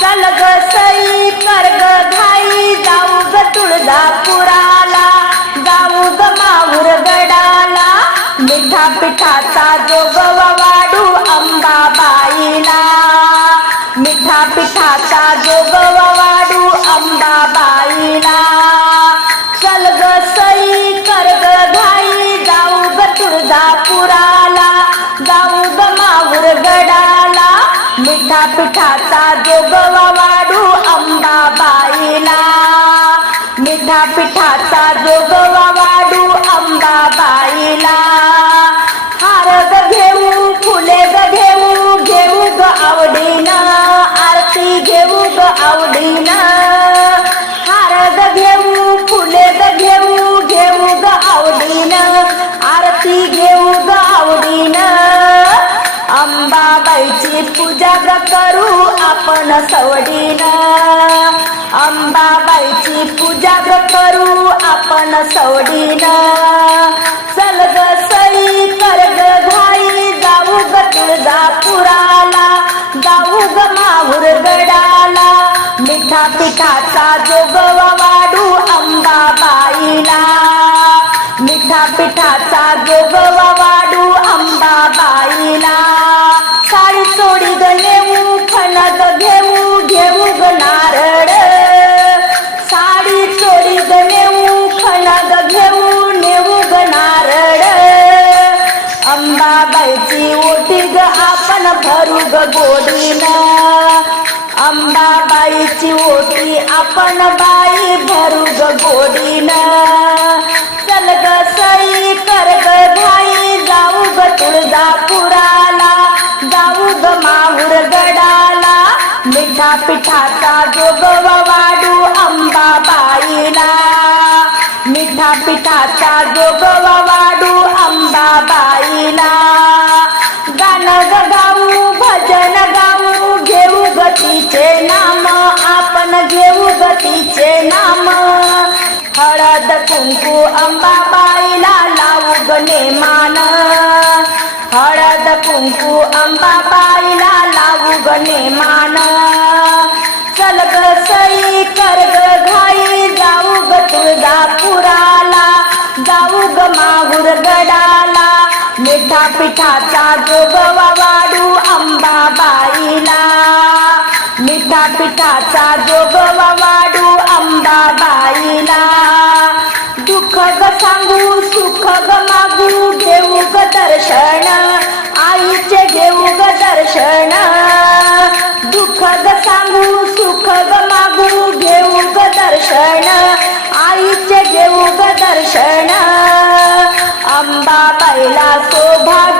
चल ग सई कर ग मिठा पिठाचा जोगवा वाढू अंबाबाईला मिठापिठाचा जोगवा अंबाबाईची पूजा करू आपण सवडीन. अंबाबाईची पूजा करू आपण सवडीन. चल ग सई कर ग घाई जाऊ ग तुळजापुराला जाऊ ग माहूर गडाला. मिठा पिठाचा जोगवा वाढू अंबाबाईला. मिठा पिठाचा जोगवा वाढू अंबाबाई भरुग भरू ग अंबाबाईची ओटी आपण बाई भरू ग चल ग सई कर ग भाई जाऊ ग तुळजापुराला जाऊ ग माहूर गडाला. मिठा पिठाचा जोगवा वाढू अंबाबाईला मिठा पिठाचा जोगवा वाढू अंबाबाईला नाम. हळद कुंकू अंबाबाईला लावू गणे नेमान. हळद कुंकू अंबाबाईला लावू ग नेमान. चल ग सई कर ग घाई जाऊ ग तुळजापुराला. जाऊ ग माहूर गडाला. मिठा पिठाचा जोगवा वाढू अंबाबाईला मिठा पिठाचा जोगवा वाढू अंबाबाईला दुःख ग सांगू सुख ग मागू घेऊ ग दर्शन. आईचे घेऊ ग दर्शन. दुःख ग सांगू सुख ग मागू घेऊ ग दर्शन. आईचे घेऊ ग दर्शन. अंबाबाईला सौभाग्याचं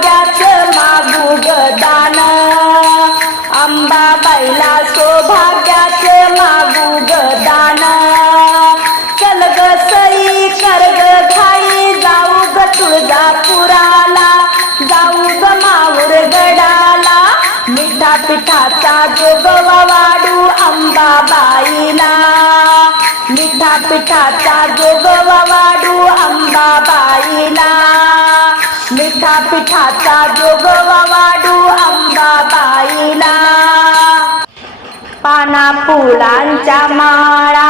पिठाचा जोगवा वाढू अंबाबाईला मिठा पिठाचा जोगवा वाढू अंबाबाईला पाना फुलांच्या माळा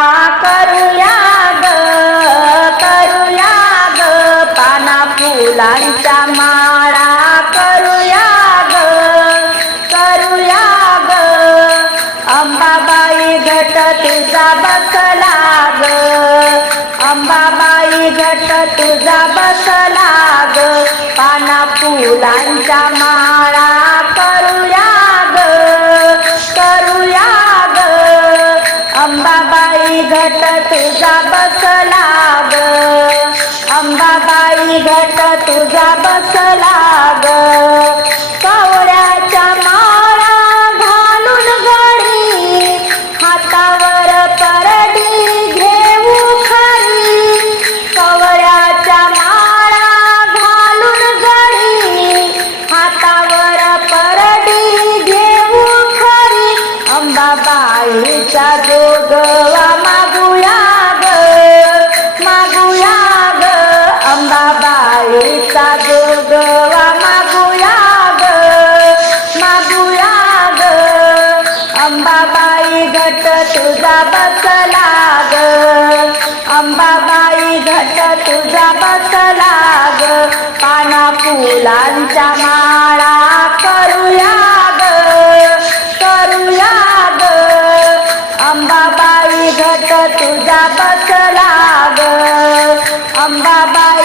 तुझा फुलांच्या माळा करूया ग करूया ग अंबाबाई घट तुझा बसला ग अंबाबाई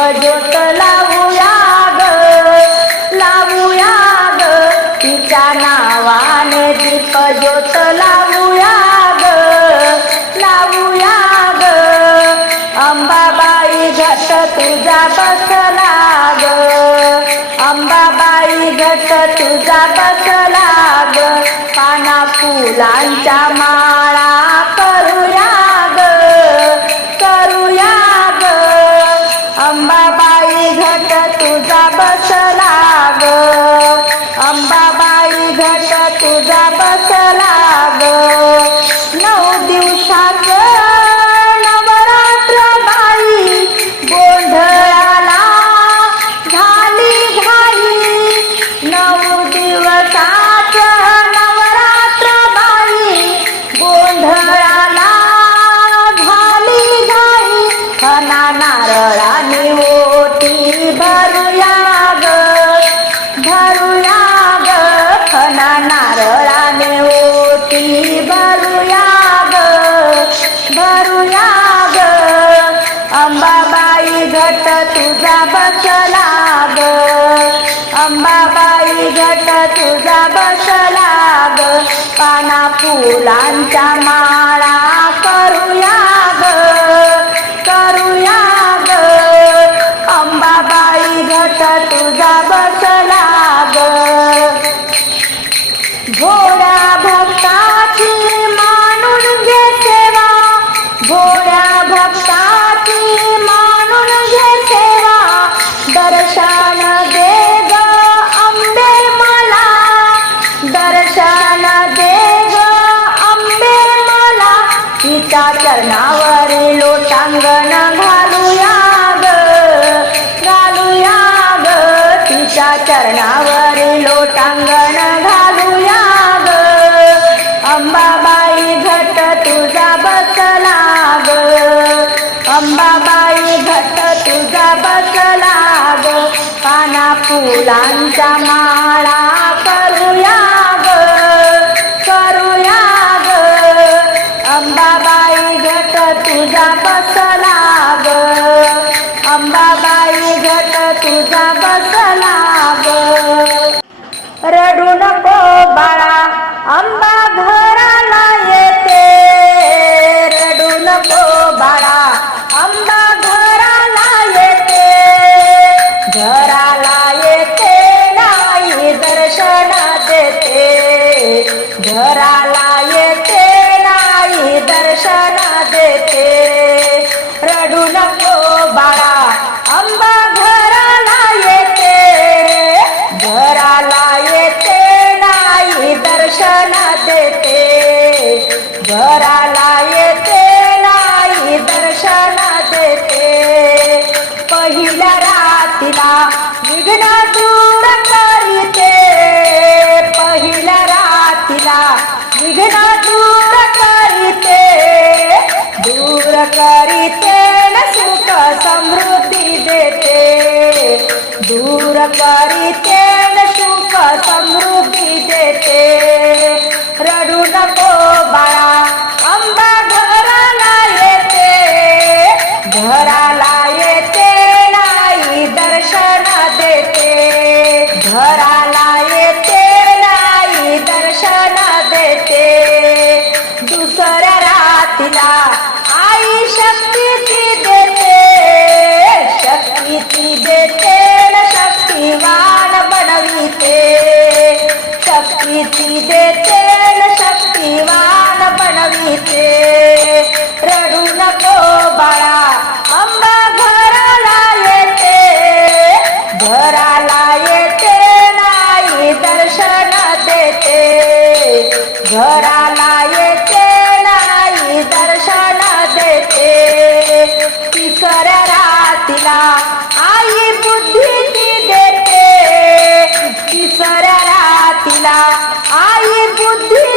अजोत लावूया ग लावूया ग तिच्या नावाने दीप ज्योत लावूया ग लावूया ग अंबाबाई घट तुझा बसला ग अंबाबाई घट तुझा बसला ग पाना फुलांच्या माळा पाना फुलांच्या तिच्या चरणावरील लोटांगण घालूया ग घालूया ग तिच्या चरणावरील लोटांगण घालूया ग अंबाबाई घट तुझा बसला ग अंबाबाई घट तुझा बसला ग पाना फुलांचा मा येते. रडू नको बाळा अंबा घराला येते. घराला येते नाही दर्शन देते. घराला येते नाही दर्शन देते. पहिल्या रातीला विघ्न दूर करीते. पहिल्या रातीला विघ्न दूर करी करीते सुख समृद्धी देते. दूर करी तेल सुख समृद्धी देते. रडू नको बाळा घराला येते नाही दर्शन देते. तिसऱ्या रातीला आई बुद्धी देते. तिसऱ्या रातीला आई बुद्धी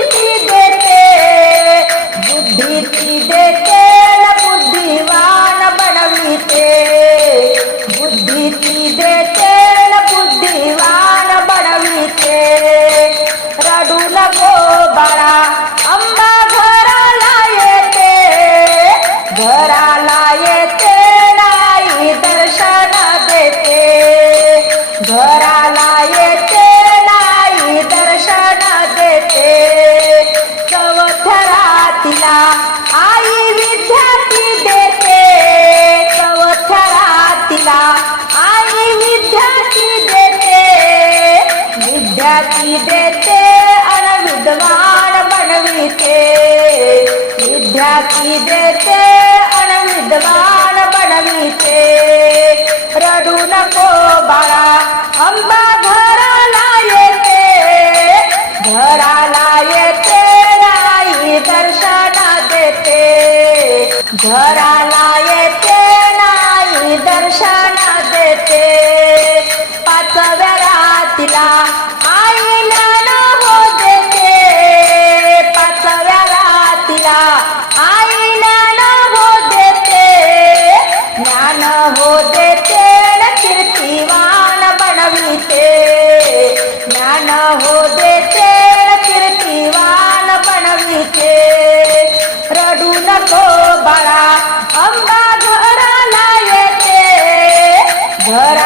शक्ती देते अन विद्वान बनविते. विद्यार्थी देते अन विद्वान बनविते. रडू नको बाळा अंबा घराला येते. घराला येते नाही दर्शना देते. घराला Bora!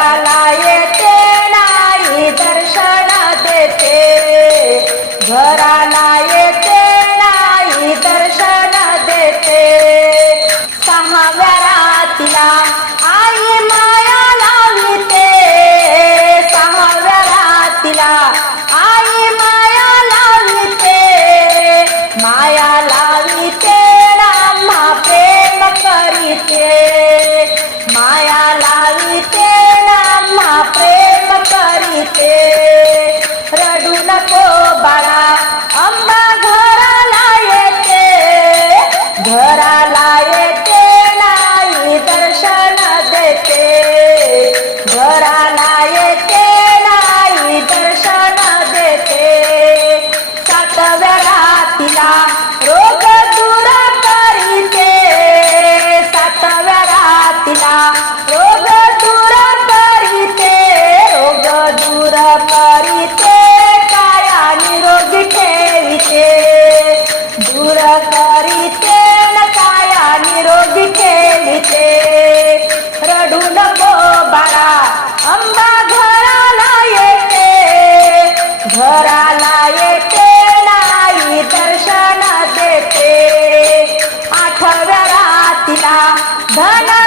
Sana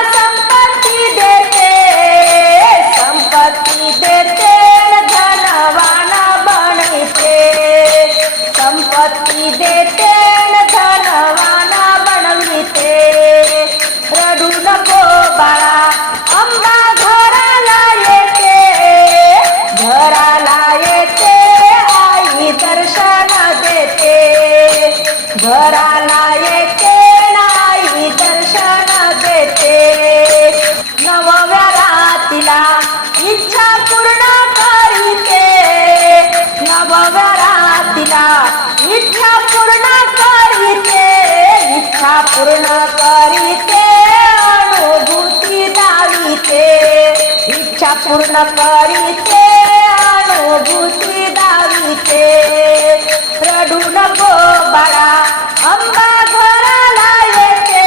पूर्ण करीते अनुभूती दाविते. रडू नको बाळा अंबा घराला येते.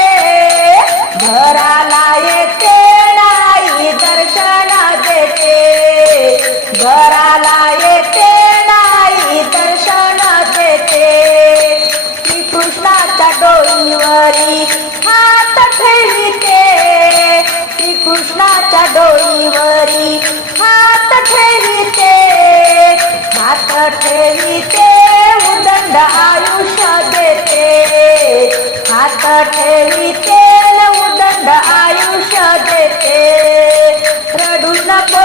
घराला येते नाही दर्शन देते. घराला येते नाही दर्शन देते. श्रीकृष्णाच्या डोईवरी हात ठेवते. कृष्णाच्या डोळीवरी हात ठेविते हात ठेविते उदंड आयुष्य देते. हात ठेविते उदंड आयुष्य देते. रडू नको